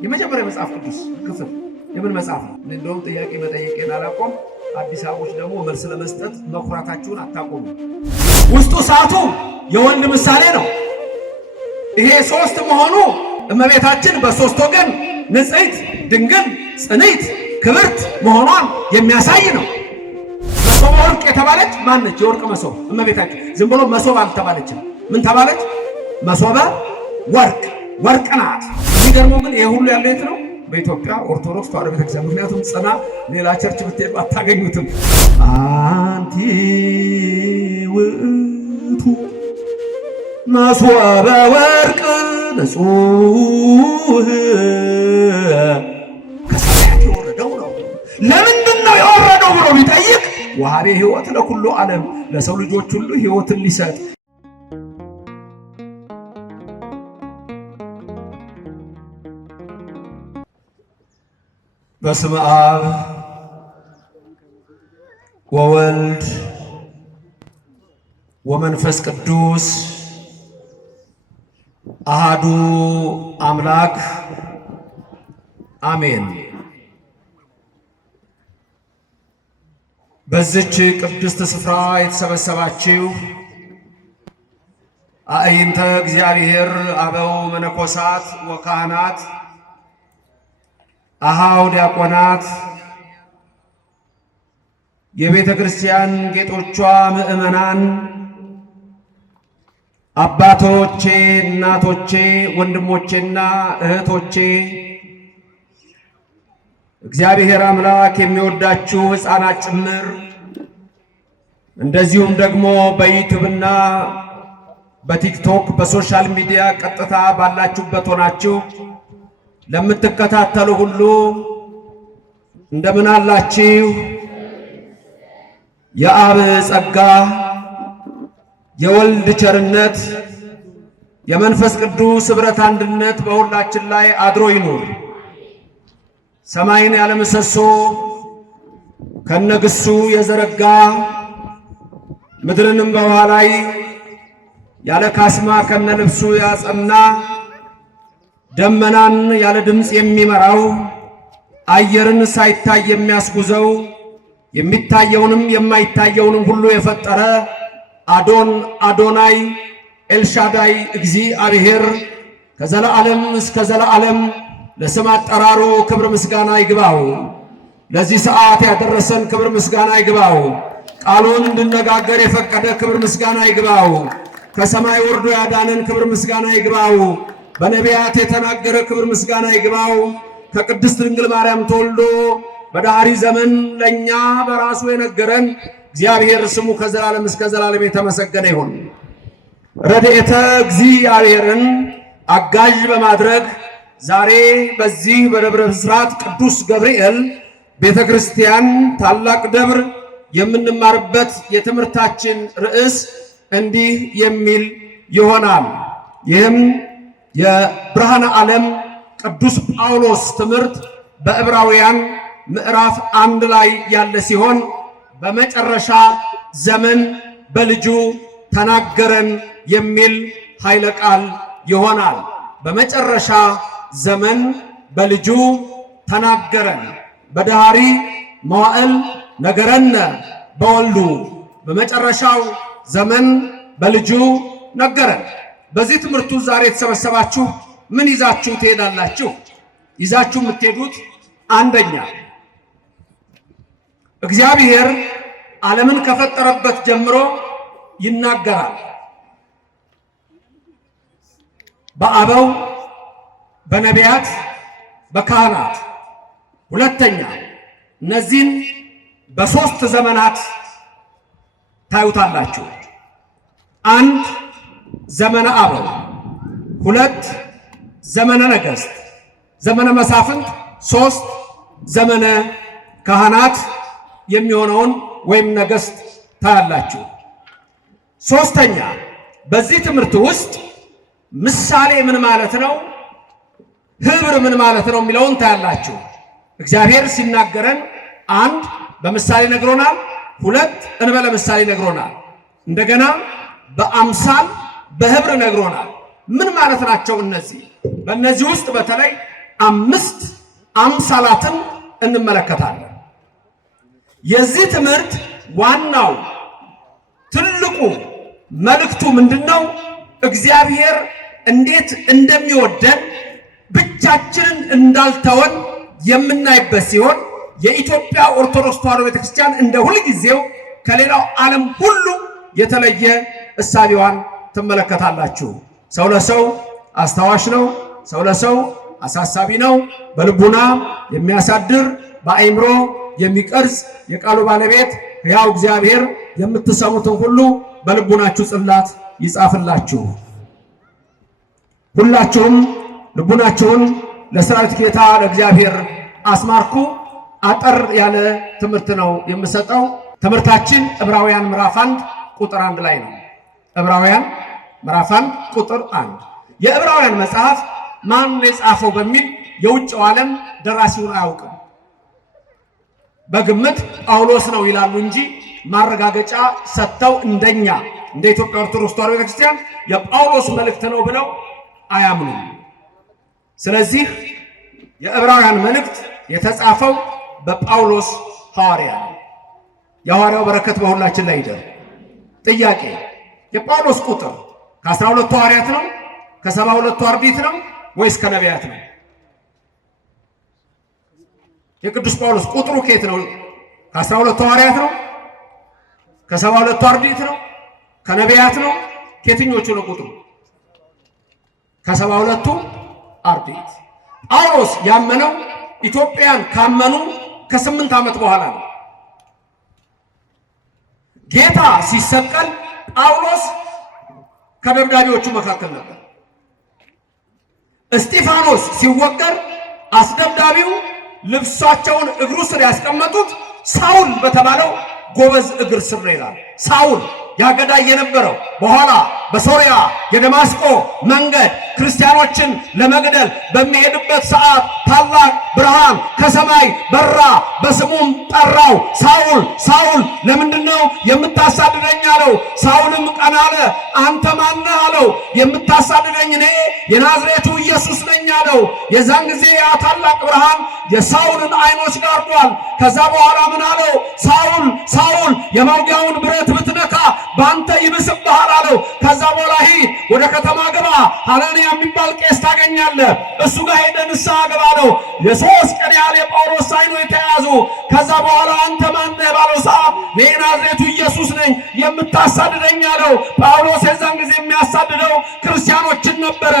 የመጀመሪያ መጽሐፍ ቅዱስ ክፍል የምን መጽሐፍ ነው? እንደውም ጥያቄ መጠየቄን አላቆም። አዲስ አበቦች ደግሞ መልስ ለመስጠት መኩራታችሁን አታቆሙ። ውስጡ ሰዓቱ የወልድ ምሳሌ ነው። ይሄ ሶስት መሆኑ እመቤታችን በሶስት ወገን ንጽሕት ድንግል ጽንዕት ክብርት መሆኗን የሚያሳይ ነው። መሶበ ወርቅ የተባለች ማነች? የወርቅ መሶብ እመቤታችን ዝም ብሎ መሶብ አልተባለችም። ምን ተባለች? መሶበ ወርቅ ወርቅ ናት። የሚገርመው ግን ይሄ ሁሉ ያለው የት ነው? በኢትዮጵያ ኦርቶዶክስ ተዋሕዶ ቤተክርስቲያን። ምክንያቱም ጽና ሌላ ቸርች ብትሄዱ አታገኙትም። አንቲ ውእቱ መሶበ ወርቅ ንጹሕ ከሰማያት የወረደው ነው። ለምንድን ነው የወረደው ብሎ ቢጠይቅ ወሀቤ ሕይወት ለኩሉ ዓለም ለሰው ልጆች ሁሉ ሕይወትን ሊሰጥ። በስመ አብ ወወልድ ወመንፈስ ቅዱስ አሃዱ አምላክ አሜን። በዚች ቅድስት ስፍራ የተሰበሰባችሁ አእይንተ እግዚአብሔር አበው መነኮሳት ወካህናት፣ አሃው ዲያቆናት፣ የቤተ ክርስቲያን ጌጦቿ ምእመናን፣ አባቶቼ፣ እናቶቼ፣ ወንድሞቼና እህቶቼ፣ እግዚአብሔር አምላክ የሚወዳችሁ ሕፃናት ጭምር እንደዚሁም ደግሞ በዩቲዩብና በቲክቶክ በሶሻል ሚዲያ ቀጥታ ባላችሁበት ሆናችሁ ለምትከታተሉ ሁሉ እንደምን አላችሁ? የአብ ጸጋ የወልድ ቸርነት የመንፈስ ቅዱስ ኅብረት አንድነት በሁላችን ላይ አድሮ ይኑር። ሰማይን ያለ ምሰሶ ከነግሱ የዘረጋ ምድርንም በውሃ ላይ ያለ ካስማ ከነልብሱ ያጸና ደመናን ያለ ድምፅ የሚመራው አየርን ሳይታይ የሚያስጉዘው የሚታየውንም የማይታየውንም ሁሉ የፈጠረ አዶናይ ኤልሻዳይ እግዚአብሔር ከዘላለም እስከ ዘላለም ለስም አጠራሩ ክብር ምስጋና ይግባው። ለዚህ ሰዓት ያደረሰን ክብር ምስጋና ይግባው። ቃሉን እንድነጋገር የፈቀደ ክብር ምስጋና ይግባው። ከሰማይ ወርዶ ያዳነን ክብር ምስጋና ይግባው። በነቢያት የተናገረ ክብር ምስጋና ይግባው። ከቅድስት ድንግል ማርያም ተወልዶ በዳህሪ ዘመን ለኛ በራሱ የነገረን እግዚአብሔር ስሙ ከዘላለም እስከ ዘላለም የተመሰገነ ይሁን። ረድኤተ እግዚአብሔርን አጋዥ በማድረግ ዛሬ በዚህ በደብረ ብስራት ቅዱስ ገብርኤል ቤተክርስቲያን ታላቅ ደብር የምንማርበት የትምህርታችን ርዕስ እንዲህ የሚል ይሆናል። ይህም የብርሃነ ዓለም ቅዱስ ጳውሎስ ትምህርት በዕብራውያን ምዕራፍ 1 ላይ ያለ ሲሆን በመጨረሻ ዘመን በልጁ ተናገረን የሚል ኃይለ ቃል ይሆናል። በመጨረሻ ዘመን በልጁ ተናገረን። በዳህሪ መዋዕል ነገረነ በወልዱ፣ በመጨረሻው ዘመን በልጁ ነገረን። በዚህ ትምህርቱ ዛሬ የተሰበሰባችሁ ምን ይዛችሁ ትሄዳላችሁ? ይዛችሁ የምትሄዱት አንደኛ እግዚአብሔር ዓለምን ከፈጠረበት ጀምሮ ይናገራል። በአበው በነቢያት በካህናት። ሁለተኛ እነዚህን በሶስት ዘመናት ታዩታላችሁ። አንድ ዘመነ አበው፣ ሁለት ዘመነ ነገሥት ዘመነ መሳፍንት፣ ሶስት ዘመነ ካህናት የሚሆነውን ወይም ነገሥት ታያላችሁ። ሶስተኛ በዚህ ትምህርት ውስጥ ምሳሌ ምን ማለት ነው፣ ህብር ምን ማለት ነው የሚለውን ታያላችሁ። እግዚአብሔር ሲናገረን አንድ በምሳሌ ነግሮናል፣ ሁለት እንበለ ምሳሌ ነግሮናል፣ እንደገና በአምሳል በህብር ነግሮናል። ምን ማለት ናቸው እነዚህ? በእነዚህ ውስጥ በተለይ 5 አምሳላትን እንመለከታለን። የዚህ ትምህርት ዋናው ትልቁ መልእክቱ ምንድነው? እግዚአብሔር እንዴት እንደሚወደን ብቻችንን እንዳልተወን የምናይበት ሲሆን የኢትዮጵያ ኦርቶዶክስ ተዋሕዶ ቤተክርስቲያን እንደ ሁልጊዜው ከሌላው ዓለም ሁሉ የተለየ እሳቤዋን ትመለከታላችሁ። ሰው ለሰው አስታዋሽ ነው። ሰው ለሰው አሳሳቢ ነው። በልቡና የሚያሳድር በአእምሮ የሚቀርጽ የቃሉ ባለቤት ሕያው እግዚአብሔር የምትሰሙትን ሁሉ በልቡናችሁ ጽላት ይጻፍላችሁ። ሁላችሁም ልቡናችሁን ለሰራዊት ጌታ ለእግዚአብሔር አስማርኩ። አጠር ያለ ትምህርት ነው የምሰጠው። ትምህርታችን ዕብራውያን ምዕራፍ 1 ቁጥር 1 ላይ ነው። ዕብራውያን ምዕራፍ 1 ቁጥር 1 የዕብራውያን መጽሐፍ ማን የጻፈው በሚል የውጭው ዓለም ደራሲውን አያውቅም። በግምት ጳውሎስ ነው ይላሉ እንጂ ማረጋገጫ ሰጥተው እንደኛ እንደ ኢትዮጵያ ኦርቶዶክስ ተዋሕዶ ቤተክርስቲያን የጳውሎስ መልእክት ነው ብለው አያምኑም። ስለዚህ የዕብራውያን መልእክት የተጻፈው በጳውሎስ ሐዋርያ ነው። የሐዋርያው በረከት በሁላችን ላይ ይደር። ጥያቄ፣ የጳውሎስ ቁጥር ከ12 ሐዋርያት ነው? ከ72 አርድእት ነው ወይስ ከነቢያት ነው? የቅዱስ ጳውሎስ ቁጥሩ ከየት ነው? ከ12 ሐዋርያት ነው? ከ72 አርድእት ነው? ከነቢያት ነው? ከየትኞቹ ነው ቁጥሩ? ከ72ቱ አርድእት። ጳውሎስ ያመነው ኢትዮጵያን ካመኑ ከ8 ዓመት በኋላ ነው። ጌታ ሲሰቀል ጳውሎስ ከደብዳቤዎቹ መካከል ነበር። እስጢፋኖስ ሲወገር አስደብዳቢው ልብሳቸውን እግሩ ስር ያስቀመጡት ሳውል በተባለው ጎበዝ እግር ስር ነው ይላል። ሳውል ያገዳይ የነበረው በኋላ በሶሪያ የደማስቆ መንገድ ክርስቲያኖችን ለመግደል በሚሄድበት ሰዓት ታላቅ ብርሃን ከሰማይ በራ፣ በስሙም ጠራው። ሳውል ሳውል ለምንድነው የምታሳድደኝ አለው። ሳውልም ቀና አለ። አንተ ማን ነህ አለው። የምታሳድደኝ እኔ የናዝሬቱ ኢየሱስ ነኝ አለው። የዛን ጊዜ ያ ታላቅ ብርሃን የሳውልን አይኖች ጋርዷል። ከዛ በኋላ ምን አለው? ሳውል ሳውል የመውጊያውን ብረት ብትነካ በአንተ ይብስብሃል አለው። ከዛ በኋላ ሂድ ወደ ከተማ ግባ፣ ሐናንያ የሚባል ቄስ ታገኛለህ፣ እሱ ጋር ሄደህ ንስሐ ግባ አለው። የ3 ቀን ያህል የጳውሎስ አይኖች ተያዙ። ከዛ በኋላ አንተ ማን ነህ ባለው ሰዓት እኔ ናዝሬቱ ኢየሱስ ነኝ የምታሳድደኝ አለው። ጳውሎስ የዛን ጊዜ የሚያሳድደው ክርስቲያኖችን ነበረ።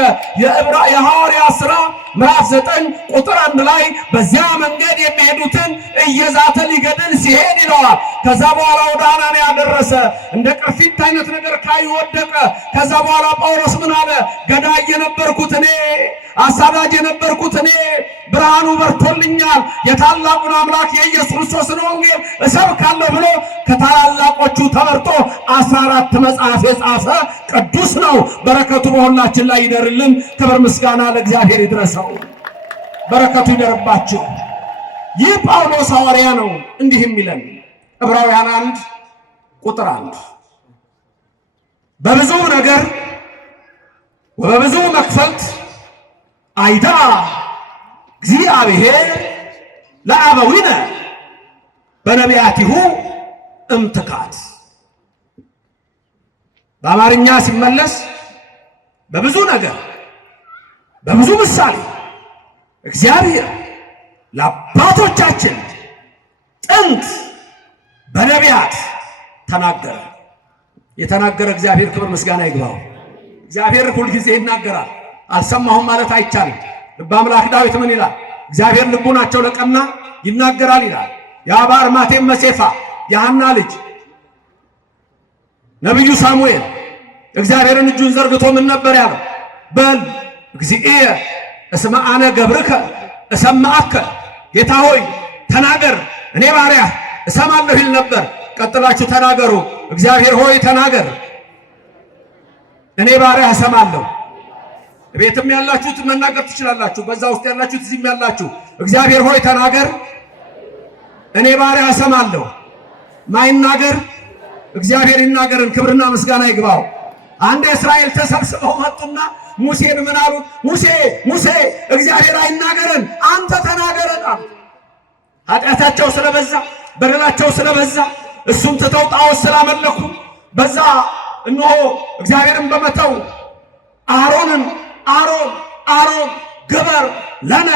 የሐዋርያት ሥራ ምዕራፍ 9 ቁጥር 1 ላይ በዚያ መንገድ የሚሄዱትን እየዛተ ሊገድል ሲሄድ ይለዋል። ከዛ በኋላ ወደ ሐናንያ ደረሰ። እንደ ቅርፊት አይነት ነገር ካዩ ወደቀ። ከዛ በኋላ ጳውሎስ ምን አለ? ገዳይ የነበርኩት እኔ፣ አሳዳጅ የነበርኩት እኔ፣ ብርሃኑ በርቶልኛል፣ የታላቁን አምላክ የኢየሱስ ክርስቶስን ወንጌል እሰብካለሁ ብሎ ከታላላቆቹ ተመርጦ 14 መጽሐፍ የጻፈ ቅዱስ ነው። በረከቱ በሁላችን ላይ ይደርልን። ክብር ምስጋና ለእግዚአብሔር ይድረሰው። በረከቱ ይደርባችሁ። ይህ ጳውሎስ ሐዋርያ ነው እንዲህ የሚለን ዕብራውያን 1 ቁጥር 1 በብዙ ነገር ወበብዙ መክፈልት አይዳ እግዚአብሔር ለአበዊነ በነቢያቲሁ እምትካት። በአማርኛ ሲመለስ በብዙ ነገር በብዙ ምሳሌ እግዚአብሔር ለአባቶቻችን ጥንት በነቢያት ተናገረ። የተናገረ እግዚአብሔር ክብር ምስጋና ይግባው። እግዚአብሔር ሁልጊዜ ይናገራል። አልሰማሁም ማለት አይቻልም። ልበ አምላክ ዳዊት ምን ይላል? እግዚአብሔር ልቡናቸው ለቀና ይናገራል ይላል። የአባር ማቴም መሴፋ የሐና ልጅ ነቢዩ ሳሙኤል እግዚአብሔርን እጁን ዘርግቶ ምን ነበር ያለው? በል እግዚእየ እስመ አነ ገብርከ እሰማዓከ፣ ጌታ ሆይ ተናገር እኔ ባሪያ እሰማለሁ ይል ነበር። ቀጥላችሁ ተናገሩ። እግዚአብሔር ሆይ ተናገር እኔ ባሪያ እሰማለሁ። ቤትም ያላችሁት መናገር ትችላላችሁ። በዛ ውስጥ ያላችሁት እዚህም ያላችሁ እግዚአብሔር ሆይ ተናገር እኔ ባሪያ እሰማለሁ። ማይናገር እግዚአብሔር ይናገርን። ክብርና ምስጋና ይግባው። አንድ እስራኤል ተሰብስበው መጡና ሙሴን ምን አሉት? ሙሴ ሙሴ እግዚአብሔር አይናገረን አንተ ተናገረን አሉት። ኃጢአታቸው ስለበዛ በደላቸው ስለበዛ እሱም ትተው ጣዖት ስላመለኩ በዛ እነሆ እግዚአብሔርን በመተው አሮን ግበር ለነ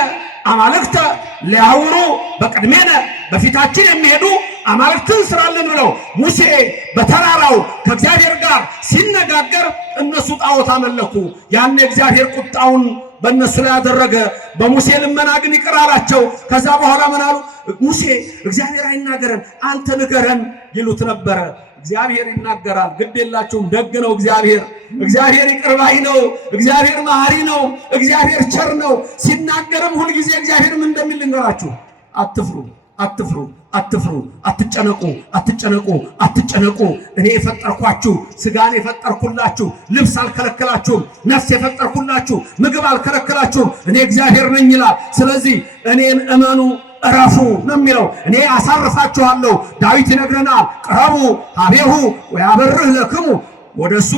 አማልክተ ሊያውሩ በቅድሜነ በፊታችን የሚሄዱ አማልክትን ስራልን ብለው ሙሴ በተራራው ከእግዚአብሔር ጋር ሲነጋገር እነሱ ጣዖት አመለኩ። ያን እግዚአብሔር ቁጣውን በእነሱ ላይ ያደረገ። በሙሴ ልመና ግን ይቅር አላቸው። ከዛ በኋላ ምን አሉ? ሙሴ እግዚአብሔር አይናገረን አንተ ንገረን ይሉት ነበረ። እግዚአብሔር ይናገራል፣ ግድ የላችሁም። ደግ ነው እግዚአብሔር ይቅር ባይ ነው። እግዚአብሔር መሐሪ ነው። እግዚአብሔር ቸር ነው። ሲናገርም ሁልጊዜ እግዚአብሔርም እንደሚል ልንገራችሁ፣ አትፍሩ፣ አትጨነቁ። እኔ የፈጠርኳችሁ ስጋን የፈጠርኩላችሁ፣ ልብስ አልከለከላችሁም። ነፍስ የፈጠርኩላችሁ፣ ምግብ አልከለከላችሁም። እኔ እግዚአብሔር ነኝ ይላል። ስለዚህ እኔን እመኑ እረፉ ነው የሚለው። እኔ አሳርፋችኋለሁ። ዳዊት ይነግረናል፣ ቅረቡ ሀቤሁ ወያበርህ ለክሙ፣ ወደሱ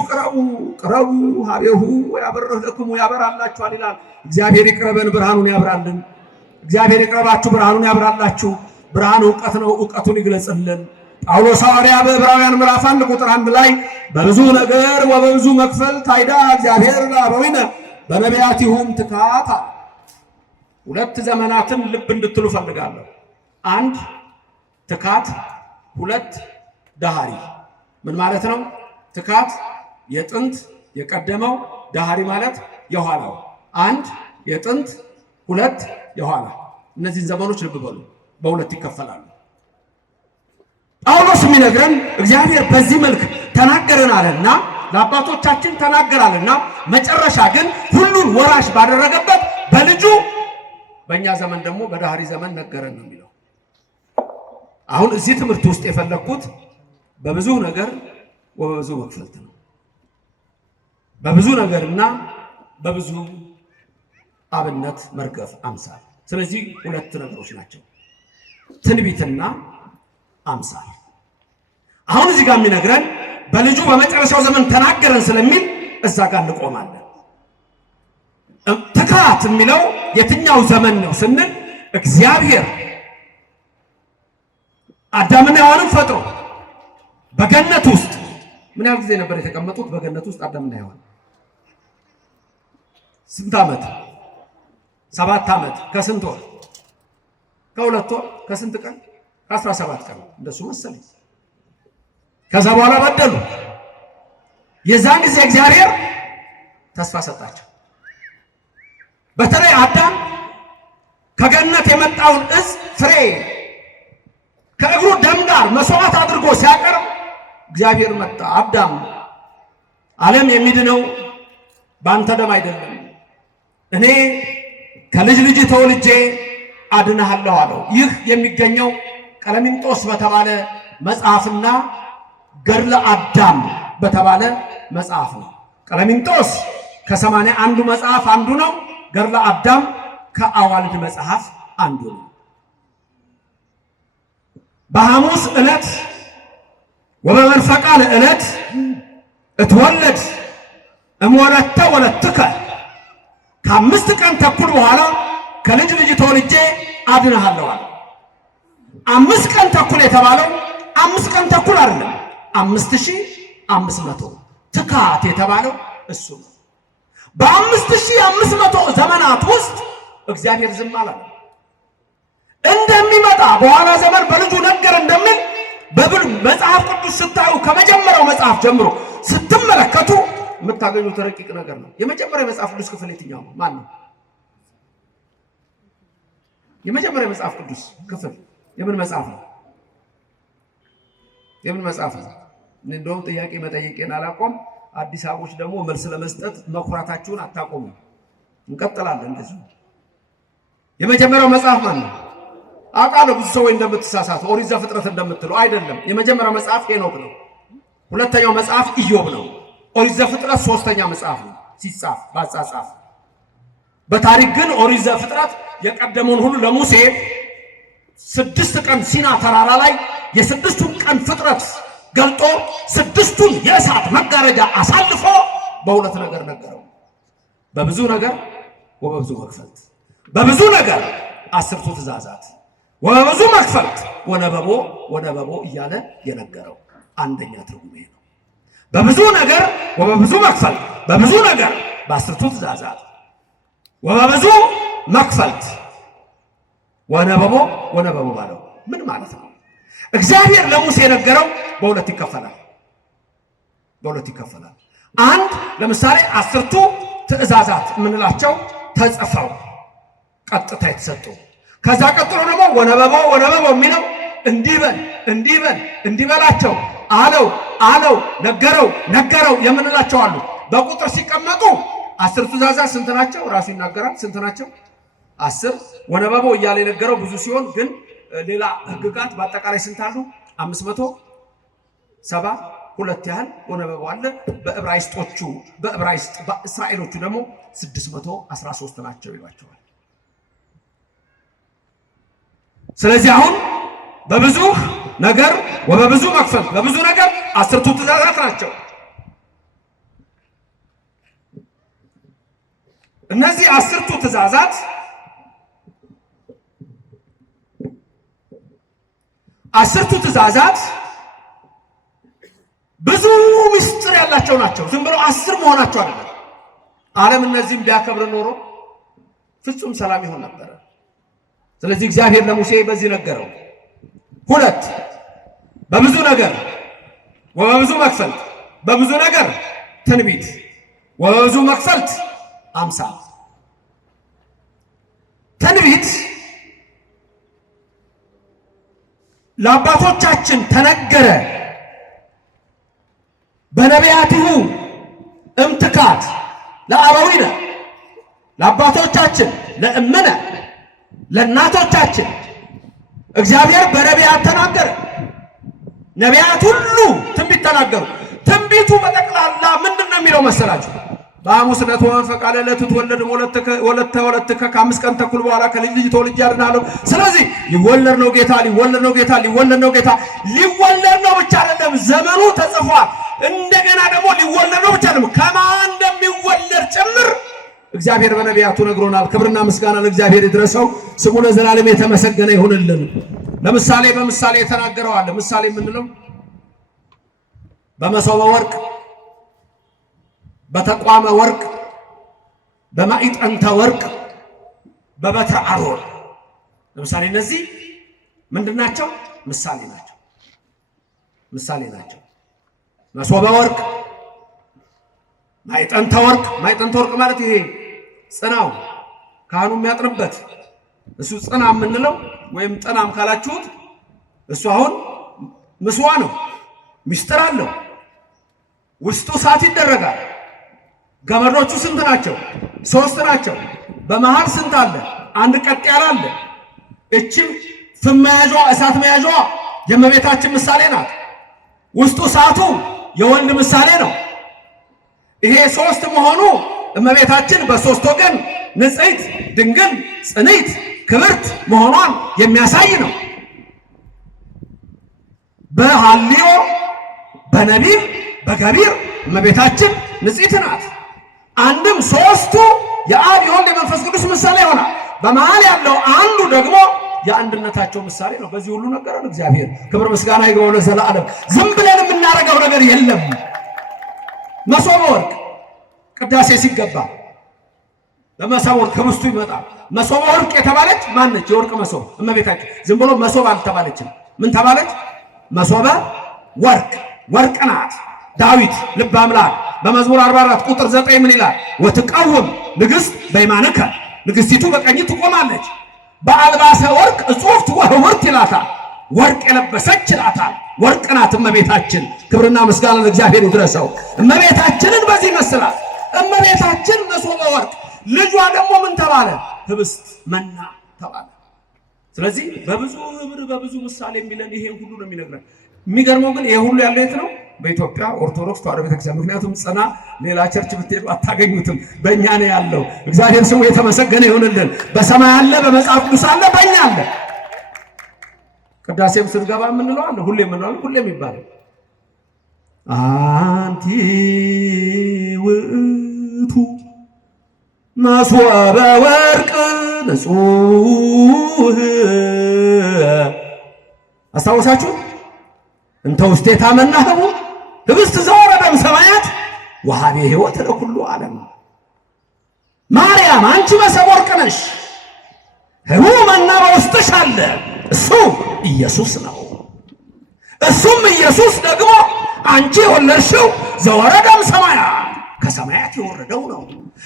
ቅረቡ ሀቤሁ ወያበርህ ለክሙ፣ ያበራላችኋል ይላል። እግዚአብሔር ይቅረበን፣ ብርሃኑን ያብራልን። እግዚአብሔር ይቅረባችሁ፣ ብርሃኑን ያብራላችሁ። ብርሃን ዕውቀት ነው፣ ዕውቀቱን ይግለጽልን። ጳውሎስ ሐዋርያ በዕብራውያን ምዕራፍ 1 ቁጥር 1 ላይ በብዙ ነገር ወበብዙ መክፈል ታይዳ እግዚአብሔር ለአበዊነ በነቢያቲሁም ትካት። ሁለት ዘመናትን ልብ እንድትሉ ፈልጋለሁ። 1 ትካት፣ 2 ዳሃሪ። ምን ማለት ነው? ትካት የጥንት የቀደመው፣ ዳሃሪ ማለት የኋላው። 1 የጥንት 2 የኋላ። እነዚህን ዘመኖች ልብ በሉ፣ በሁለት ይከፈላሉ። ጳውሎስ የሚነግረን እግዚአብሔር በዚህ መልክ ተናገረን አለና ለአባቶቻችን ተናገራልና መጨረሻ ግን ሁሉን ወራሽ ባደረገበት በልጁ በእኛ ዘመን ደግሞ በዳህሪ ዘመን ነገረን ነው የሚለው። አሁን እዚህ ትምህርት ውስጥ የፈለግኩት በብዙ ነገር ወበብዙ መክፈልት ነው። በብዙ ነገርና በብዙ አብነት መርገፍ አምሳል። ስለዚህ ሁለት ነገሮች ናቸው፣ ትንቢትና አምሳል። አሁን እዚህ ጋር የሚነግረን በልጁ በመጨረሻው ዘመን ተናገረን ስለሚል እዛ ጋር እንቆማለን። ትካት የሚለው የትኛው ዘመን ነው ስንል እግዚአብሔር አዳምና ሔዋንን ፈጥሮ በገነት ውስጥ ምን ያህል ጊዜ ነበር የተቀመጡት? በገነት ውስጥ አዳምና ሔዋን ስንት ዓመት? 7 ዓመት ከስንት ወር? ከ2 ወር ከስንት ቀን? ከ17 ቀን እንደሱ መሰለኝ። ከዛ በኋላ በደሉ። የዛን ጊዜ እግዚአብሔር ተስፋ ሰጣቸው። በተለይ አዳም ከገነት የመጣውን ዕፅ ፍሬ ከእግሩ ደም ጋር መስዋዕት አድርጎ ሲያቀርብ እግዚአብሔር መጣ። አዳም ዓለም የሚድነው በአንተ ደም አይደለም፣ እኔ ከልጅ ልጅ ተወልጄ አድነሃለሁ አለው። ይህ የሚገኘው ቀለሚንጦስ በተባለ መጽሐፍና ገድለ አዳም በተባለ መጽሐፍ ነው። ቀለሚንጦስ ከ81 መጽሐፍ አንዱ ነው። ገድለ አዳም ከአዋልድ መጽሐፍ አንዱ ነው። በሐሙስ ዕለት ወበመንፈቃ ለዕለት እትወለድ እምወለተ ወለትከ፣ ከ5 ቀን ተኩል በኋላ ከልጅ ልጅ ተወልጄ አድነሃለሁ አለ። 5 ቀን ተኩል የተባለው 5 ቀን ተኩል አይደለም፣ 5500 ትካት የተባለው እሱ ነው። በ5500 ዘመናት ውስጥ እግዚአብሔር ዝም አላለ። እንደሚመጣ በኋላ ዘመን በልጁ ነገር እንደሚል መጽሐፍ ቅዱስ ስታዩ ከመጀመሪያው መጽሐፍ ጀምሮ ስትመለከቱ የምታገኙት ረቂቅ ነገር ነው። የመጀመሪያው መጽሐፍ ቅዱስ ክፍል የትኛው ነው? ማን ነው? የመጀመሪያው መጽሐፍ ቅዱስ ክፍል የምን መጽሐፍ ነው? የምን መጽሐፍ ነው? እንደውም ጥያቄ መጠየቄን አላቆም። አዲስ አበቦች ደግሞ መልስ ለመስጠት መኩራታችሁን አታቆሙ። እንቀጥላለን እንደዚህ። የመጀመሪያው መጽሐፍ ማን ነው? አውቃለሁ ብዙ ሰዎች እንደምትሳሳቱ ኦሪት ዘፍጥረት እንደምትሉ አይደለም። የመጀመሪያው መጽሐፍ ሄኖክ ነው። ሁለተኛው መጽሐፍ ኢዮብ ነው። ኦሪት ዘፍጥረት 3ኛ መጽሐፍ ነው ሲጻፍ ባጻጻፍ። በታሪክ ግን ኦሪት ዘፍጥረት የቀደመውን ሁሉ ለሙሴ 6 ቀን ሲና ተራራ ላይ የ6ቱን ቀን ፍጥረት ገልጦ 6ቱን የእሳት መጋረጃ አሳልፎ በሁለት ነገር ነገረው። በብዙ ነገር ወበብዙ መክፈልት፣ በብዙ ነገር አስርቱ ትእዛዛት ወበብዙ መክፈልት ወነበቦ እያለ የነገረው አንደኛ ትርጉም ይሄ ነው። በብዙ ነገር ወበብዙ መክፈልት፣ በብዙ ነገር በአስርቱ ትእዛዛት ወበብዙ መክፈልት ወነበቦ ባለው ምን ማለት ነው? እግዚአብሔር ለሙሴ የነገረው በሁለት ይከፈላል። አንድ ለምሳሌ አስርቱ ትእዛዛት የምንላቸው ተጽፈው ቀጥታ የተሰጡ፣ ከዛ ቀጥሎ ደግሞ ወነበቦ የሚለው እንዲበላቸው አለው ነገረው የምንላቸው አሉ። በቁጥር ሲቀመጡ አስርቱ ትእዛዛት ስንት ናቸው? ራሱ ይናገራል። ስንት ናቸው? 10። ወነበቦ እያለ የነገረው ብዙ ሲሆን ግን ሌላ ህግጋት በአጠቃላይ ስንት አሉ? 572 ያህል ወነበቦ አለ። በእስራኤሎቹ ደግሞ 613 ናቸው ይሏቸዋል። ስለዚህ አሁን በብዙ ነገር ወበብዙ መክፈልት፣ በብዙ ነገር አስርቱ ትእዛዛት ናቸው። እነዚህ አስርቱ ትእዛዛት ብዙ ምስጢር ያላቸው ናቸው። ዝም ብለው 10 መሆናቸው አይደለም። ዓለም እነዚህም ቢያከብር ኖሮ ፍጹም ሰላም ይሆን ነበር። ስለዚህ እግዚአብሔር ለሙሴ በዚህ ነገረው። 2 በብዙ ነገር ወበብዙ መክፈልት፣ በብዙ ነገር ትንቢት ወበብዙ መክፈልት 50 ትንቢት ለአባቶቻችን ተነገረ በነቢያቲሁ እምትካት ለአበዊነ፣ ለአባቶቻችን ለእምነ ለእናቶቻችን እግዚአብሔር በነቢያት ተናገረ። ነቢያት ሁሉ ትንቢት ተናገሩ። ትንቢቱ በጠቅላላ ምንድን ነው የሚለው መሰላችሁ? በሐሙስ ዕለት ወመንፈቀ ሌሊት ትወለድም ወለተ ከ5 ቀን ተኩል በኋላ ከልጅ ልጅ ተወልጄ አድናለሁ። ስለዚህ ሊወለድ ነው ጌታ ሊወለድ ነው ብቻ አይደለም፣ ዘመኑ ተጽፏል። እንደገና ደግሞ ሊወለድ ነው ብቻ አይደለም፣ ከማን እንደሚወለድ ጭምር እግዚአብሔር በነቢያቱ ነግሮናል። ክብርና ምስጋና ለእግዚአብሔር ይድረሰው፣ ስሙ ለዘላለም የተመሰገነ ይሁንልን። ለምሳሌ በምሳሌ የተናገረው አለ። ምሳሌ የምንለው በመሶበ ወርቅ፣ በተቋመ ወርቅ፣ በማዕጠንተ ወርቅ፣ በበትረ አሮን። ለምሳሌ እነዚህ ምንድናቸው? ምሳሌ ናቸው። መሶበ ወርቅ፣ ማዕጠንተ ወርቅ ማለት ይሄ ጽናው ካህኑ የሚያጥርበት እሱ ጽና የምንለው ወይም ጥናም ካላችሁት እሱ አሁን ምስዋ ነው። ሚስጥር አለው። ውስጡ እሳት ይደረጋል። ገመዶቹ ስንት ናቸው? 3 ናቸው። በመሃል ስንት አለ? አንድ ቀጥ ያለ አለ። እቺም ፍም መያዣዋ እሳት መያዣዋ የእመቤታችን ምሳሌ ናት። ውስጡ እሳቱ የወልድ ምሳሌ ነው። ይሄ 3 መሆኑ እመቤታችን በ3 ወገን ንጽሕት ድንግል ጽንዕት ክብርት መሆኗን የሚያሳይ ነው። በሐልዮ በነቢብ በገቢር እመቤታችን ንጽሕት ናት። አንድም 3ቱ የአብ የወልድ የመንፈስ ቅዱስ ምሳሌ ይሆናል። በመሃል ያለው አንዱ ደግሞ የአንድነታቸው ምሳሌ ነው። በዚህ ሁሉ ነገረን እግዚአብሔር። ክብር ምስጋና ይግባው ለዘላለም። ዝም ብለን የምናደርገው ነገር የለም። መሶበ ወርቅ ቅዳሴ ሲገባ ለመሶበ ወርቅ ህብስቱ ይመጣል። መሶበ ወርቅ የተባለች ማነች? የወርቅ መሶብ እመቤታችን። ዝም ብሎ መሶብ አልተባለችም። ምን ተባለች? መሶበ ወርቅ ናት። ዳዊት ልበ አምላክ በመዝሙር 44 ቁጥር 9 ምን ይላል? ወትቀውም ንግሥት በየማንከ፣ ንግሥቲቱ በቀኝ ትቆማለች። በአልባሰ ወርቅ እጹፍት ወህውርት ይላታል። ወርቅ የለበሰች ይላታል። ወርቅ ናት እመቤታችን። ክብርና ምስጋና ለእግዚአብሔር ይድረሰው። እመቤታችንን በዚህ ይመስላል። እመቤታችን መሶበ ወርቅ፣ ልጇ ደግሞ ምን ተባለ? ህብስት መና ተባለ። ስለዚህ በብዙ ህብር በብዙ ምሳሌ የሚለን ይሄ ሁሉ ነው የሚነግረን። የሚገርመው ግን ይሄ ሁሉ ያለው የት ነው? በኢትዮጵያ ኦርቶዶክስ ተዋሕዶ ቤተክርስቲያን። ምክንያቱም ጽና ሌላ ቸርች ብትሄዱ አታገኙትም፣ በእኛ ነው ያለው። እግዚአብሔር ስሙ የተመሰገነ ይሁንልን። በሰማይ አለ፣ በመጽሐፍ ቅዱስ አለ፣ በእኛ አለ። ቅዳሴም ስትገባ የምንለው አለ፣ ሁሌ የምንለው ሁሌ የሚባለው አንቲ ውእቱ መሶበ ወርቅ ንጹህ አስታውሳችሁ እንተ ውስቴ ታመናሁ ህብስት ዘወረደም ሰማያት ወሀቤ ሕይወት ለኩሉ ዓለም። ማርያም አንቺ መሶበ ወርቅ ነሽ፣ ሕቡዕ መና በውስጥሽ አለ፣ እሱ ኢየሱስ ነው። እሱም ኢየሱስ ደግሞ አንቺ የወለድሽው ዘወረደም ሰማያት ከሰማያት የወረደው ነው።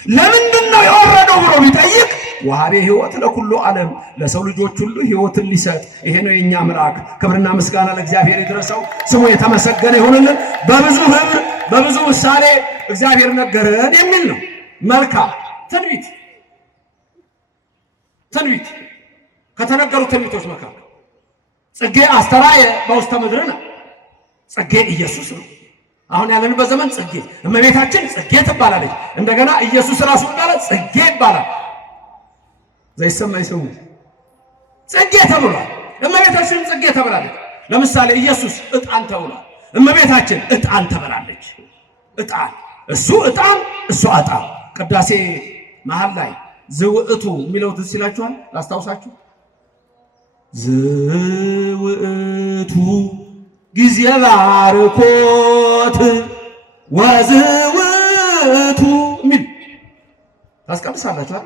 ለምንድን ነው የወረደው ብሎ ቢጠይቅ ወሀቤ ሕይወት ለኩሉ ዓለም ለሰው ልጆች ሁሉ ሕይወትን ሊሰጥ ይሄ ነው የኛ መልአክ። ክብርና ምስጋና ለእግዚአብሔር ይድረሰው፣ ስሙ የተመሰገነ ይሁንልን። በብዙ ህብር በብዙ ምሳሌ እግዚአብሔር ነገረን የሚል ነው። መልካም ትንቢት ከተነገሩ ትንቢቶች መካከል ጽጌ አስተርአየ በውስተ ምድርነ ጽጌ ኢየሱስ ነው። አሁን ያለንበት ዘመን ጽጌ እመቤታችን ጽጌ ትባላለች። እንደገና ኢየሱስ ራሱ እንዳለ ጽጌ ይባላል። ዘይሰማይ ስሙ ጽጌ ተብሏል። እመቤታችን ጽጌ ተብላለች። ለምሳሌ ኢየሱስ ዕጣን ተብሏል። እመቤታችን ዕጣን ተብላለች። ዕጣን እሱ ዕጣን እሱ ዕጣን። ቅዳሴ መሃል ላይ ዝውዕቱ የሚለው ትዝ ይላችኋል? ላስታውሳችሁ። ዝውዕቱ ጊዜ ባርኮት ወዝውዕቱ ሚል ታስቀድሳላችኋል።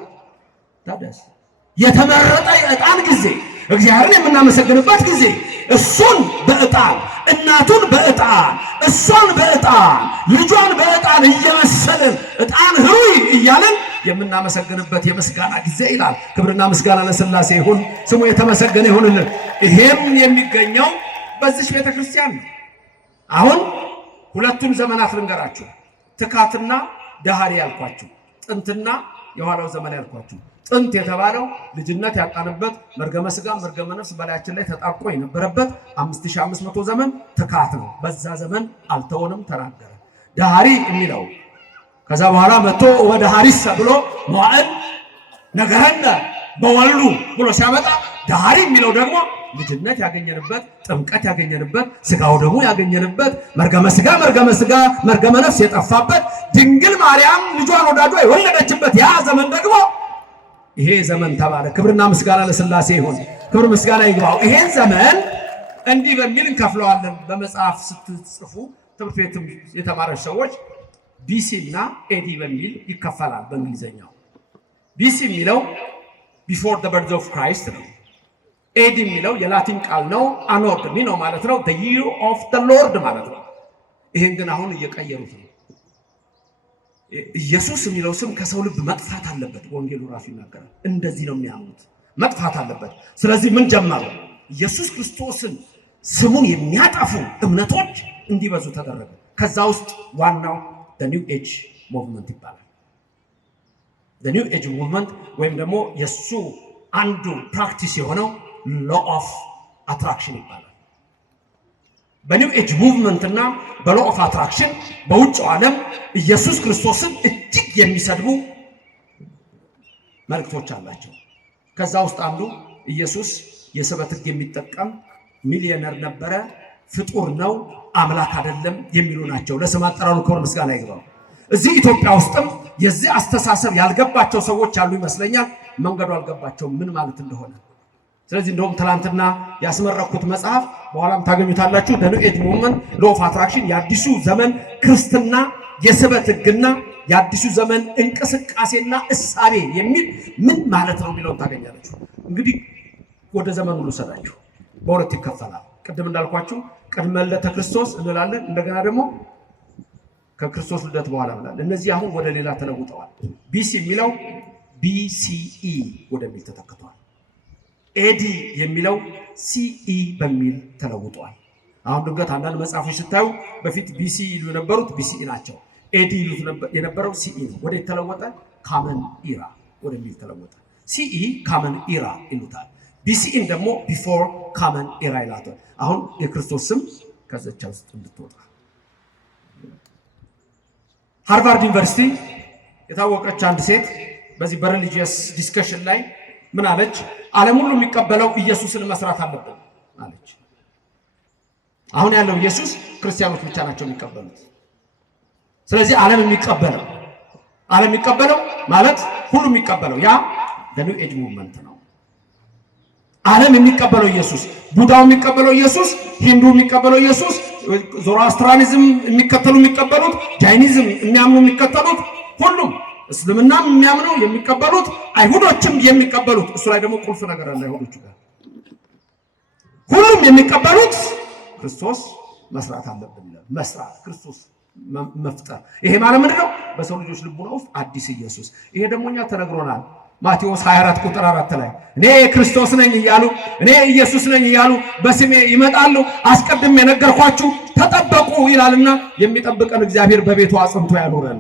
ታዲያስ የተመረጠ የዕጣን ጊዜ እግዚአብሔርን የምናመሰግንበት ጊዜ እሱን በዕጣን እናቱን በዕጣን እሷን በዕጣን ልጇን በዕጣን እየመሰልን ዕጣን ህሩይ እያለን የምናመሰግንበት የምስጋና ጊዜ ይላል። ክብርና ምስጋና ለሥላሴ ይሁን፣ ስሙ የተመሰገነ ይሁንልን። ይሄም የሚገኘው በዚህ ቤተ ክርስቲያን ነው። አሁን ሁለቱን ዘመናት ልንገራችሁ፣ ትካትና ዳህሪ ያልኳችሁ፣ ጥንትና የኋላው ዘመን ያልኳችሁ። ጥንት የተባለው ልጅነት ያጣንበት መርገመ ሥጋ መርገመ ነፍስ በላያችን ላይ ተጣብቆ የነበረበት 5500 ዘመን ትካት ነው። በዛ ዘመን አልተወንም ተናገረ። ዳህሪ የሚለው ከዛ በኋላ መጥቶ ወደ ሐሪስ ብሎ መዋዕል ነገረነ በወሉ ብሎ ሲያመጣ ዳህሪ የሚለው ደግሞ ልጅነት ያገኘንበት ጥምቀት ያገኘንበት ሥጋው ደግሞ ያገኘንበት መርገመ ሥጋ መርገመ ነፍስ የጠፋበት ድንግል ማርያም ልጇን ወዳጇ የወለደችበት ያ ዘመን ደግሞ ይሄ ዘመን ተባለ። ክብርና ምስጋና ለሥላሴ ይሁን፣ ክብር ምስጋና ይግባው። ይሄን ዘመን እንዲህ በሚል እንከፍለዋለን። በመጽሐፍ ስትጽፉ ትምህርት ቤትም የተማረች ሰዎች ቢሲ እና ኤዲ በሚል ይከፈላል። በእንግሊዘኛው ቢሲ የሚለው ቢፎር ዘ በርዝ ኦፍ ክራይስት ነው። ኤዲ የሚለው የላቲን ቃል ነው። አኖ ዶሚኖ ማለት ነው፣ the year of the Lord ማለት ነው። ይሄን ግን አሁን እየቀየሩት ነው። ኢየሱስ የሚለው ስም ከሰው ልብ መጥፋት አለበት። ወንጌሉ ራሱ ይናገራል። እንደዚህ ነው የሚያምኑት፣ መጥፋት አለበት። ስለዚህ ምን ጀመሩ? ኢየሱስ ክርስቶስን ስሙን የሚያጠፉ እምነቶች እንዲበዙ ተደረገ። ከዛ ውስጥ ዋናው the new age movement ይባላል። the new age movement ወይም ደግሞ የሱ አንዱ ፕራክቲስ የሆነው law of attraction ይባላል። በኒው ኤጅ ሙቭመንት እና በlaw of attraction በውጭ ዓለም ኢየሱስ ክርስቶስን እጅግ የሚሰድቡ መልእክቶች አላቸው። ከዛ ውስጥ አንዱ ኢየሱስ የስበት ሕግ የሚጠቀም ሚሊዮነር ነበረ፣ ፍጡር ነው፣ አምላክ አይደለም የሚሉ ናቸው። ለስም አጠራሩ ክብር ምስጋና ይግባው። እዚህ ኢትዮጵያ ውስጥም የዚህ አስተሳሰብ ያልገባቸው ሰዎች አሉ ይመስለኛል። መንገዱ አልገባቸው ምን ማለት እንደሆነ። ስለዚህ እንደውም ትላንትና ያስመረኩት መጽሐፍ በኋላም ታገኙታላችሁ። the new age movement law of attraction የአዲሱ ዘመን ክርስትና የስበት ሕግና የአዲሱ ዘመን እንቅስቃሴና እሳቤ የሚል ምን ማለት ነው የሚለውን ታገኛላችሁ። እንግዲህ ወደ ዘመኑ ልውሰዳችሁ። በሁለት ይከፈላል። ቅድም እንዳልኳችሁ ቅድመ ልደተ ክርስቶስ እንላለን፣ እንደገና ደግሞ ከክርስቶስ ልደት በኋላ እንላለን። እነዚህ አሁን ወደ ሌላ ተለውጠዋል። ቢሲ የሚለው ቢሲኢ ወደሚል ተተክቷል። ኤዲ የሚለው ሲኢ በሚል ተለውጧል። አሁን ድንገት አንዳንድ መጽሐፎች ስታዩ በፊት ቢሲ ይሉ የነበሩት ቢሲኢ ናቸው። ኤዲ ይሉት የነበረው ሲኢ ነው። ወደ ተለወጠ ካመን ኢራ ወደሚል ተለወጠ። ሲኢ ካመን ኢራ ይሉታል። ቢሲኢን ደግሞ ቢፎር ካመን ኢራ ይላታል። አሁን የክርስቶስ ስም ከዘቻ ውስጥ እንድትወጣ ሃርቫርድ ዩኒቨርሲቲ የታወቀች አንድ ሴት በዚህ በሪሊጂየስ ዲስከሽን ላይ ምን አለች? ዓለም ሁሉ የሚቀበለው ኢየሱስን መስራት አለብን አለች። አሁን ያለው ኢየሱስ ክርስቲያኖች ብቻ ናቸው የሚቀበሉት። ስለዚህ ዓለም የሚቀበለው ዓለም የሚቀበለው ማለት ሁሉ የሚቀበለው ያ ኒው ኤጅ ሙቭመንት ነው። ዓለም የሚቀበለው ኢየሱስ፣ ቡዳው የሚቀበለው ኢየሱስ፣ ሂንዱ የሚቀበለው ኢየሱስ፣ ዞሮአስትራኒዝም የሚከተሉ የሚቀበሉት፣ ጃይኒዝም የሚያምኑ የሚከተሉት፣ ሁሉም እስልምናም የሚያምነው የሚቀበሉት፣ አይሁዶችም የሚቀበሉት። እሱ ላይ ደግሞ ቁልፍ ነገር አለ። አይሁዶቹ ጋር ሁሉም የሚቀበሉት ክርስቶስ መስራት አለብን ይላል። መስራት ክርስቶስ መፍጠር። ይሄ ማለት ምንድነው? በሰው ልጆች ልቡና ውስጥ አዲስ ኢየሱስ። ይሄ ደግሞ እኛ ተነግሮናል። ማቴዎስ 24 ቁጥር 4 ላይ እኔ ክርስቶስ ነኝ እያሉ እኔ ኢየሱስ ነኝ እያሉ በስሜ ይመጣሉ፣ አስቀድሜ የነገርኳችሁ ተጠበቁ ይላልና የሚጠብቀን እግዚአብሔር በቤቱ አጽንቶ ያኖረን።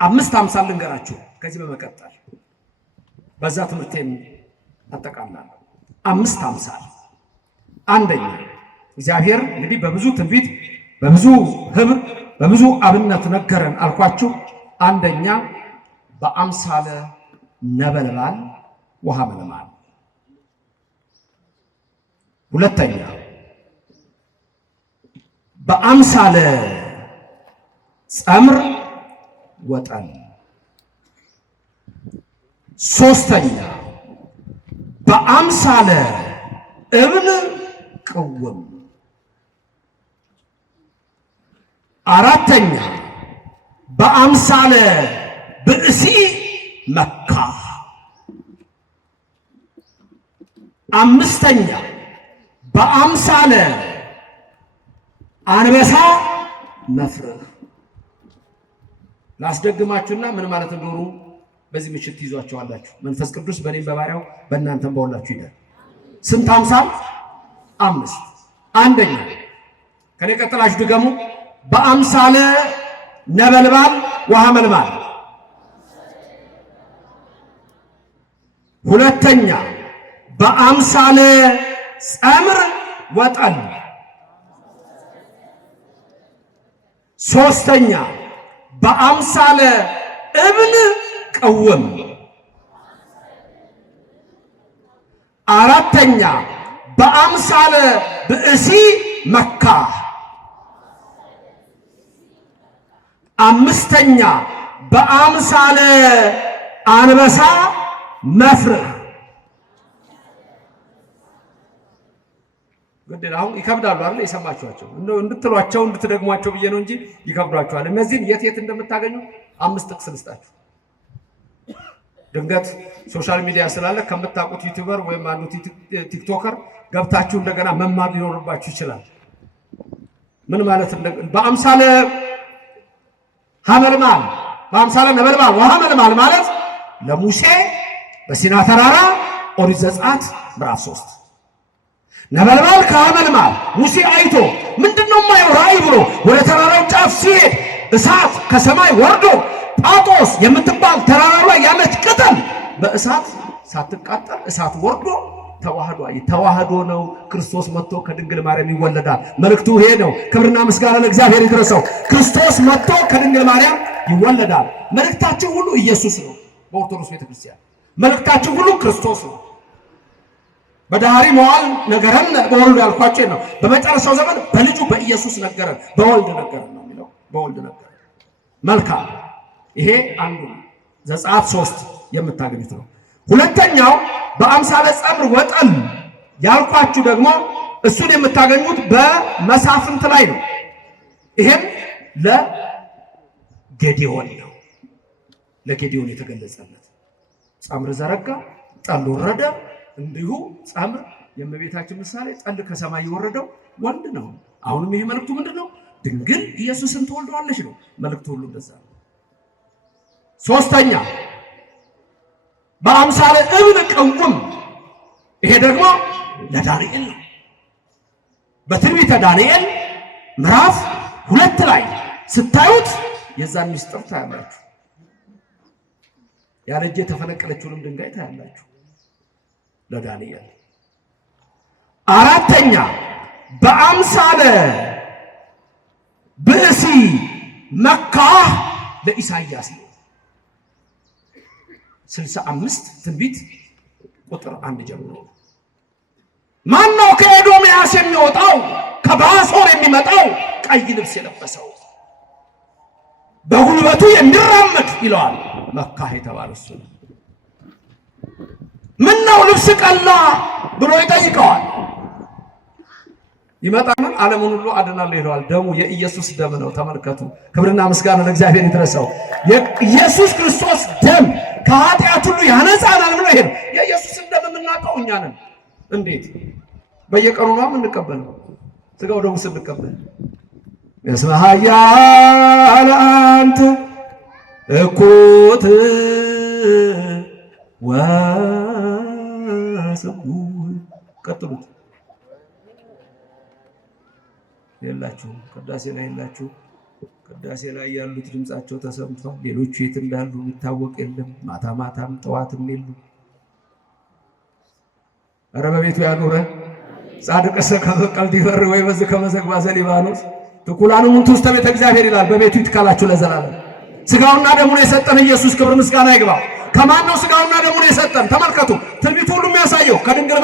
አምስት አምሳል ልንገራችሁ ከዚህ በመቀጠል በዛ ትምህርቴን አጠቃላለሁ። 5 አምሳል። አንደኛ እግዚአብሔር እንግዲህ በብዙ ትንቢት በብዙ ህብር በብዙ አብነት ነገረን አልኳችሁ። አንደኛ በአምሳለ ነበልባል ውሃ መልማል። ሁለተኛ በአምሳለ ጸምር ወጠን። ሶስተኛ በአምሳለ እብን ቅውም። አራተኛ በአምሳለ ብእሲ መካ። አምስተኛ በአምሳለ አንበሳ መፍረህ። ላስደግማችሁና ምን ማለት እንደሆኑ በዚህ ምሽት ይዟቸዋላችሁ። መንፈስ ቅዱስ በእኔም በባሪያው በእናንተም በሁላችሁ ይደር። ስንት አምሳል? 5። አንደኛ ከኔ ቀጥላችሁ ድገሙ። በአምሳለ ነበልባል ውሃ መልማል። ሁለተኛ በአምሳለ ጸምር ወጠን። ሶስተኛ በአምሳለ እብን ቅውም። አራተኛ በአምሳለ ብእሲ መካ። አምስተኛ በአምሳለ አንበሳ መፍረህ። ግዴታ አሁን ይከብዳሉ አይደል? የሰማችኋቸው እንድትሏቸው እንድትደግሟቸው ብዬ ነው እንጂ ይከብዷቸዋል። እነዚህን የት እንደምታገኙ 5 ጥቅስ ልስጣችሁ። ድንገት ሶሻል ሚዲያ ስላለ ከምታውቁት ዩቲዩበር ወይም አንዱ ቲክቶከር ገብታችሁ እንደገና መማር ሊኖርባችሁ ይችላል። ምን ማለት በአምሳለ ሐመልማል በአምሳለ ነበልባል ውሃ መልማል ማለት ለሙሴ በሲና ተራራ ኦሪት ዘጸአት ምዕራፍ 3 ነበልባል ከሐመልማል ሙሴ አይቶ ምንድነው የማየው ራእይ ብሎ ወደ ተራራው ጫፍ ሲሄድ እሳት ከሰማይ ወርዶ ጳጦስ የምትባል ተራራ ላይ ያለች ቅጠል በእሳት ሳትቃጠል እሳት ወርዶ ተዋህዶ ነው። ክርስቶስ መጥቶ ከድንግል ማርያም ይወለዳል። መልእክቱ ይሄ ነው። ክብርና ምስጋና ለእግዚአብሔር ይድረሰው። ክርስቶስ መጥቶ ከድንግል ማርያም ይወለዳል። መልእክታችን ሁሉ ኢየሱስ ነው። በኦርቶዶክስ ቤተክርስቲያን መልእክታችን ሁሉ ክርስቶስ ነው። በዳህሪ መዋል ነገረን በወልድ ያልኳቸው ነው። በመጨረሻው ዘመን በልጁ በኢየሱስ ነገረን፣ በወልድ ነገረን ነው የሚለው። በወልድ ነገረን። መልካም። ይሄ አንዱ ዘጸአት 3 የምታገኙት ነው። ሁለተኛው በአምሳለ ጸምር ወጠን ያልኳችሁ ደግሞ እሱን የምታገኙት በመሳፍንት ላይ ነው። ይሄም ለጌዴዎን ነው። ለጌዴዎን የተገለጸለት ጸምር ዘረጋ፣ ጠል ወረደ። እንዲሁ ጸምር የእመቤታችን ምሳሌ ጠል ከሰማይ የወረደው ወንድ ነው። አሁንም ይሄ መልእክቱ ምንድነው? ድንግል ኢየሱስን ትወልደዋለች ነው መልእክቱ ሁሉ እንደዛ ነው። ሶስተኛ በአምሳለ እብን ቅውም። ይሄ ደግሞ ለዳንኤል ነው። በትንቢተ ዳንኤል ምዕራፍ 2 ላይ ስታዩት የዛን ምስጢር ታያላችሁ። ያለ እጅ የተፈነቀለችውንም ድንጋይ ታያላችሁ ለዳንኤል። አራተኛ በአምሳለ ብእሲ መካ ለኢሳይያስ ነው። 65 ትንቢት ቁጥር 1 ጀምሮ ማነው ከኤዶምያስ የሚወጣው ከባሶር የሚመጣው ቀይ ልብስ የለበሰው? በጉልበቱ የሚራመድ ይለዋል። መካህ የተባለ እሱ ነው። ምን ነው ልብስ ቀላ ብሎ ይጠይቀዋል። ይመጣና ዓለሙን ሁሉ አድናለሁ ይለዋል። ደሙ የኢየሱስ ደም ነው። ተመልከቱ። ክብርና ምስጋና ለእግዚአብሔር ይድረሰው። የኢየሱስ ክርስቶስ ደም ከኃጢአት ሁሉ ያነጻናል ብሎ ይሄ የኢየሱስን ደም የምናውቀው እኛ ነን። እንዴት? በየቀኑ ነው የምንቀበለው። ስጋው ደሙ ስንቀበል እስመ ኃያል አንተ እኩት ወስጉድ። ቀጥሉት። የላችሁም ቅዳሴ ላይ የላችሁ። ቅዳሴ ላይ ያሉት ድምጻቸው ተሰምቷል። ሌሎቹ የት እንዳሉ የሚታወቅ የለም። ማታ ማታም ጠዋትም የሉ። ኧረ በቤቱ ያኑረ ጻድቅ ከበቀል ዲበር ወይ በዝ ከመዘግባ ዘሊባኖስ ትኩላኑ ምንቱ ውስተ ቤተ እግዚአብሔር ይላል። በቤቱ ይትካላችሁ ለዘላለም። ስጋውና ደሙን የሰጠን ኢየሱስ ክብር ምስጋና ይግባው። ከማን ነው ስጋውና ደሙን የሰጠን? ተመልከቱ። ትንቢቱ ሁሉ የሚያሳየው ከድንግል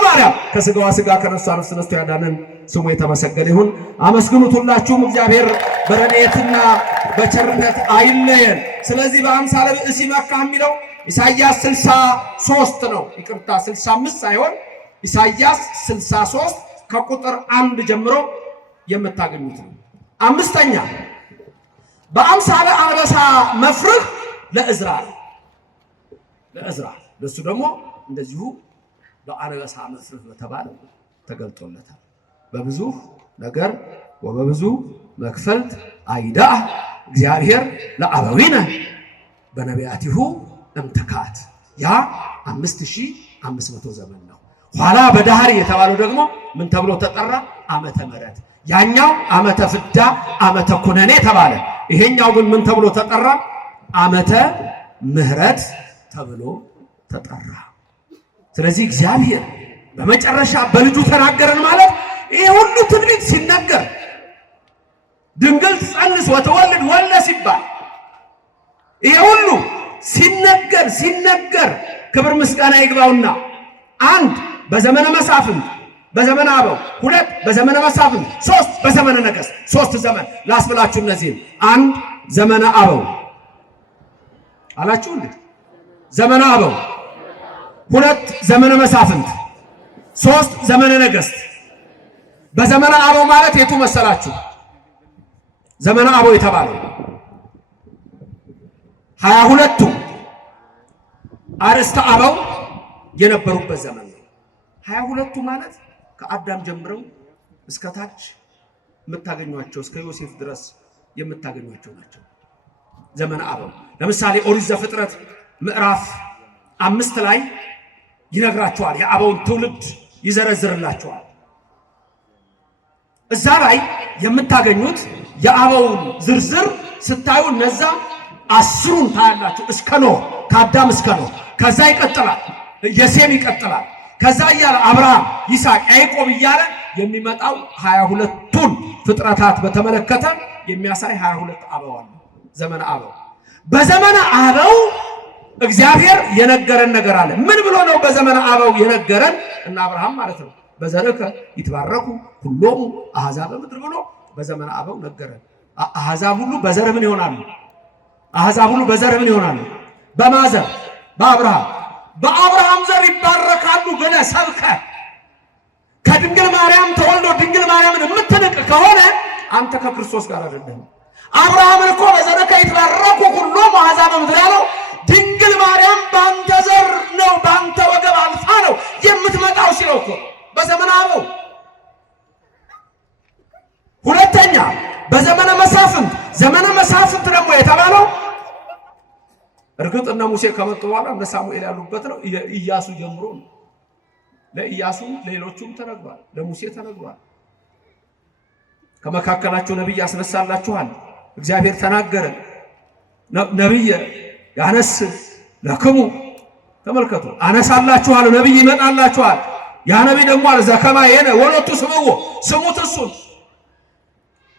ማርያም ከስጋዋ ስጋ ከነፍሷ ነፍስ ነስቶ ያዳነን ስሙ የተመሰገነ ይሁን። አመስግኑት ሁላችሁም። እግዚአብሔር በረድኤትና በቸርነት አይለየን። ስለዚህ በአምሳለ ብእሲ መካህ የሚለው ኢሳይያስ 63 ነው። ይቅርታ 65 ሳይሆን ኢሳይያስ 63 ከቁጥር 1 ጀምሮ የምታገኙት ነው። አምስተኛ በአምሳለ አንበሳ መፍርህ ለእዝራ ለእሱ ደግሞ እንደዚሁ በአንበሳ መፍርህ በተባለ ተገልጦለታል። በብዙ ነገር ወበብዙ መክፈልት አይዳእ እግዚአብሔር ለአበዊነ በነቢያቲሁ እምትካት። ያ 5500 ዘመን ነው። ኋላ በዳህሪ የተባለው ደግሞ ምን ተብሎ ተጠራ? ዓመተ ምሕረት። ያኛው ዓመተ ፍዳ ዓመተ ኩነኔ ተባለ። ይሄኛው ግን ምን ተብሎ ተጠራ? ዓመተ ምሕረት ተብሎ ተጠራ። ስለዚህ እግዚአብሔር በመጨረሻ በልጁ ተናገረን ማለት ይሄ ሁሉ ትንቢት ሲነገር ድንግል ጸንስ ወተወልድ ወለ ሲባል ይሄ ሁሉ ሲነገር ክብር ምስጋና ይግባውና አንድ በዘመነ መሳፍንት በዘመነ አበው፣ ሁለት በዘመነ መሳፍንት፣ ሶስት በዘመነ ነገሥት። ሶስት ዘመን ላስብላችሁ። እነዚህ አንድ ዘመነ አበው አላችሁ እንዴ? ዘመነ አበው፣ ሁለት ዘመነ መሳፍንት፣ ሶስት ዘመነ ነገሥት። በዘመነ አበው ማለት የቱ መሰላችሁ? ዘመነ አበው የተባለው 22ቱ አርእስተ አበው የነበሩበት ዘመን ነው። 22ቱ ማለት ከአዳም ጀምረው እስከ ታች የምታገኟቸው እስከ ዮሴፍ ድረስ የምታገኟቸው ናቸው። ዘመነ አበው ለምሳሌ ኦሪት ዘፍጥረት ምዕራፍ 5 ላይ ይነግራቸዋል። የአበውን ትውልድ ይዘረዝርላቸዋል። እዛ ላይ የምታገኙት የአበውን ዝርዝር ስታዩ እነዛ 10ሩን ታያላችሁ። እስከ ኖህ ከአዳም እስከ ኖህ። ከዛ ይቀጥላል፣ የሴም ይቀጥላል። ከዛ እያለ አብርሃም፣ ይስሐቅ፣ ያዕቆብ እያለ የሚመጣው 22ቱን ፍጥረታት በተመለከተ የሚያሳይ 22 አበው አለ። ዘመነ አበው። በዘመነ አበው እግዚአብሔር የነገረን ነገር አለ። ምን ብሎ ነው በዘመነ አበው የነገረን? እና አብርሃም ማለት ነው በዘርከ ይትባረኩ ሁሎሙ አሕዛበ ምድር ብሎ በዘመነ አበው ነገረን። አሕዛብ ሁሉ በዘር ምን ይሆናሉ? አሕዛብ ሁሉ በዘር ምን ይሆናሉ? በማዘር በአብርሃም ዘር ይባረካሉ ብለህ ሰብከህ ከድንግል ማርያም ተወልዶ ድንግል ማርያምን የምትንቅ ከሆነ አንተ ከክርስቶስ ጋር አይደለም። አብርሃምን እኮ በዘርከ ይትባረኩ ሁሎሙ አሕዛበ ምድር ያለው ድንግል ማርያም በአንተ ዘር ነው፣ በአንተ ወገብ አልፋ ነው የምትመጣው ሲለው እኮ በዘመነ አበው። ሁለተኛ በዘመነ መሳፍንት። ዘመነ መሳፍንት ደግሞ የተባለው እርግጥ እነ ሙሴ ከመጡ በኋላ እነ ሳሙኤል ያሉበት ነው። ኢያሱ ጀምሮ ነው። ለኢያሱ ሌሎቹም ተነግሯል፣ ለሙሴ ተነግሯል። ከመካከላቸው ነብይ ያስነሳላችኋል እግዚአብሔር ተናገረ። ነብይ ያነስ ለክሙ ተመልከቱ፣ አነሳላችኋል፣ ነብይ ይመጣላችኋል። ያ ነብይ ደግሞ አለ ዘከማ የነ ወሎቱ ስምዎ፣ ስሙት እሱን።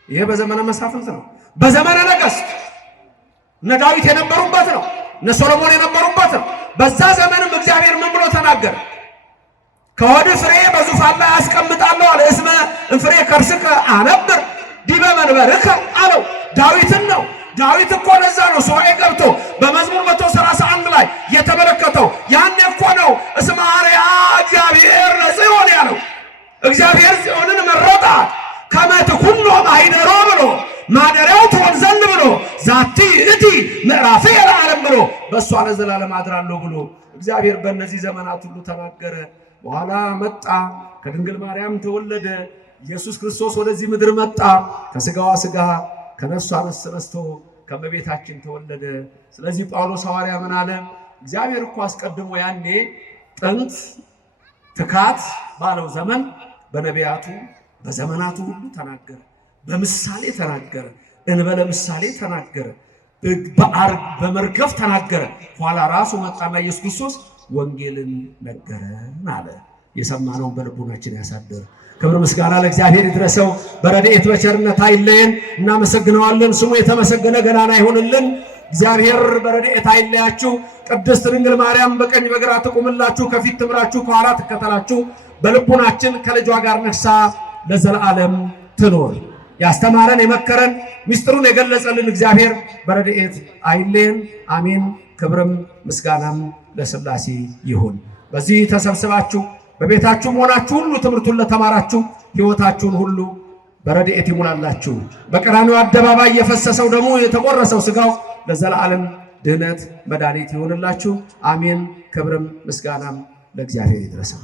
ይሄ በዘመነ መሳፍንት ነው። በዘመነ ነገሥት እነ ዳዊት የነበሩበት ነው፣ እነ ሶሎሞን የነበሩበት ነው። በዛ ዘመንም እግዚአብሔር ምን ብሎ ተናገረ? ከሆድ ፍሬ በዙፋን ላይ አስቀምጣለሁ አለ። እስመ እንፍሬ ከርስከ አነብር፣ ዲበ መንበርከ አለው ዳዊትን ነው። ዳዊት እኮ ለዛ ነው ሱባዔ ገብቶ በመዝሙር 131 ላይ የተመለከተው። ያኔ እኮ ነው እስመ አርያ እግዚአብሔር ለጽዮን ያለው። እግዚአብሔር ጽዮንን መረጣት ከመ ትኩኖ ማኅደሮ ብሎ ማደሪያው ትሆን ዘንድ ብሎ ዛቲ እቲ ምዕራፌ ለዓለም ብሎ በእሷ ለዘላለም አድራለሁ ብሎ እግዚአብሔር በእነዚህ ዘመናት ሁሉ ተናገረ። በኋላ መጣ፣ ከድንግል ማርያም ተወለደ። ኢየሱስ ክርስቶስ ወደዚህ ምድር መጣ። ከሥጋዋ ሥጋ ከነፍሷ ነፍስ ነስቶ ከእመቤታችን ተወለደ። ስለዚህ ጳውሎስ ሐዋርያ ምን አለ? እግዚአብሔር እኮ አስቀድሞ ያኔ ጥንት ትካት ባለው ዘመን በነቢያቱ በዘመናቱ ሁሉ ተናገረ። በምሳሌ ተናገረ፣ እንበለ ምሳሌ ተናገረ፣ በመርገፍ ተናገረ። ኋላ ራሱ መጣና ኢየሱስ ክርስቶስ ወንጌልን ነገረን አለ። የሰማነውን በልቡናችን ያሳድር። ክብር ምስጋና ለእግዚአብሔር ይድረሰው። በረድኤት በቸርነት አይለየን። እናመሰግነዋለን። ስሙ የተመሰገነ ገናና ይሁንልን። እግዚአብሔር በረድኤት አይለያችሁ። ቅድስት ድንግል ማርያም በቀኝ በግራ ትቁምላችሁ፣ ከፊት ትምራችሁ፣ ከኋላ ትከተላችሁ። በልቡናችን ከልጇ ጋር ነግሳ ለዘላለም ትኖር። ያስተማረን የመከረን ምስጢሩን የገለጸልን እግዚአብሔር በረድኤት አይለየን። አሜን። ክብርም ምስጋናም ለሥላሴ ይሁን። በዚህ ተሰብስባችሁ በቤታችሁ ሆናችሁ ሁሉ ትምህርቱን ለተማራችሁ ሕይወታችሁን ሁሉ በረድኤት ይሙላላችሁ። በቀራንዮ አደባባይ የፈሰሰው ደግሞ የተቆረሰው ሥጋው ለዘላለም ድህነት መድኃኒት ይሆንላችሁ። አሜን። ክብርም ምስጋናም ለእግዚአብሔር ይድረሰው።